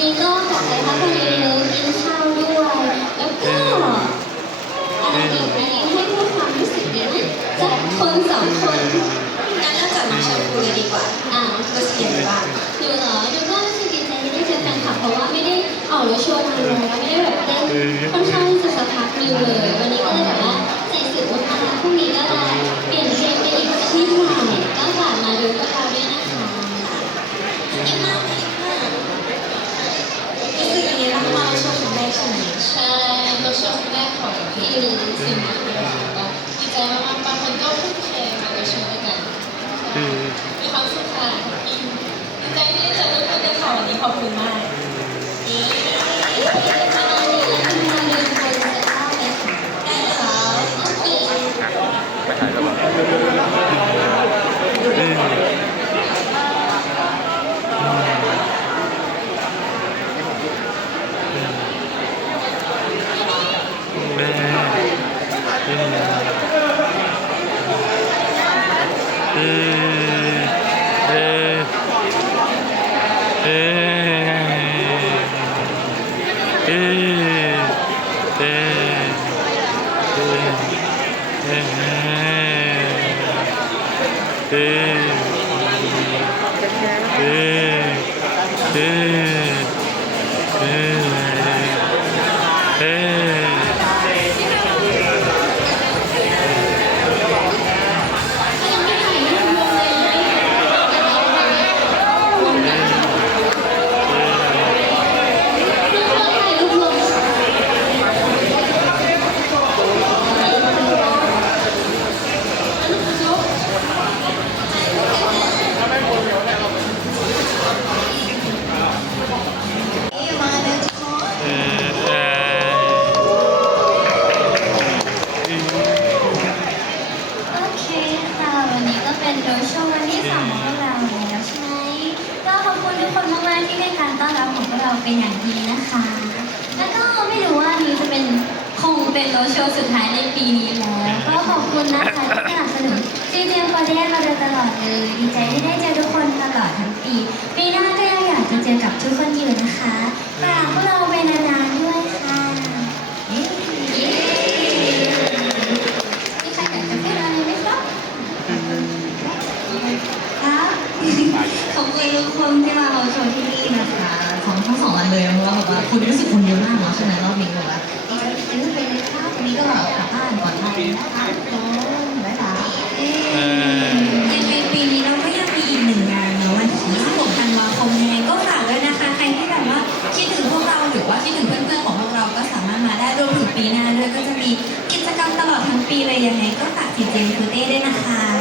นี้ก็ขอไปพักผ่อนเยอะๆกินข้าวด้วย แล้วก็อะไรอีกนะให้พูดความรู้สึกเดี๋ยวนะจากคนสองคนงั้นเริ่มจากน้องแชมพูเลยดีกว่า อ่าก็เสียงบ้างดูเหรอดูก็รู้สึกดีใจที่ได้เจอแฟนคลับเพราะว่าไม่ได้ออกรถโชว์นานแล้วไม่ได้แบบเต้นค่อนข้างที่จะสักพักนึงเลย มีความสุขค่ะดีใจที่ได้เจอทุกคนในข่าววันนี้ขอบคุณมากนี่มาเลยมาดูคนจะเล่ายค่ะได้แล้วโอเคไปถ่ายแล้วหรอแม่เออเออเออเอ อเออ เราเป็นอย่างดีนะคะ แล้วก็ไม่รู้ว่านี้จะเป็นคงเป็นโรดโชว์สุดท้ายในปีนี้แล้ว ก็ขอบคุณนะคะที่สนับสนุนซีเจมคอเดนมาโดยตลอดเลยดีใจที่ได้เจอทุกคนตลอดทั้งปีปีหน้าก็ยังอยากจะเจอกับทุกคนอยู่นะคะฝากพวกเราไปนานๆด้วยค่ะเย้มีใครอยากจะพูดอะไรไหมครับครับ ขอบคุณทุกคนที่มาเราโชว์ที่นี่นะคะของทั้งสองอันเลยเพราะว่าแบบว่าคนรู้สึกคนเยอะมากเนาะใช่ไหมรอบนี้แบบว่าดีใจที่ได้ไปเลยค่ะวันนี้ก็แบบกลับบ้านก่อนทานนะคะทุกคนบ๊ายบายเออยังไงปีนี้เราก็ยังมีอีกหนึ่งงานเนาะวันที่26ธันวาคมยังไงก็ฝากด้วยนะคะ ใครที่แบบว่าคิดถึงพวกเราหรือว่าคิดถึงเพื่อนๆของพวกเราก็สามารถมาได้รวมถึงปีหน้าด้วยก็จะมีกิจกรรมตลอดทั้งปีเลยยังไงก็ฝากทีเจฟูเต้ด้วยนะคะ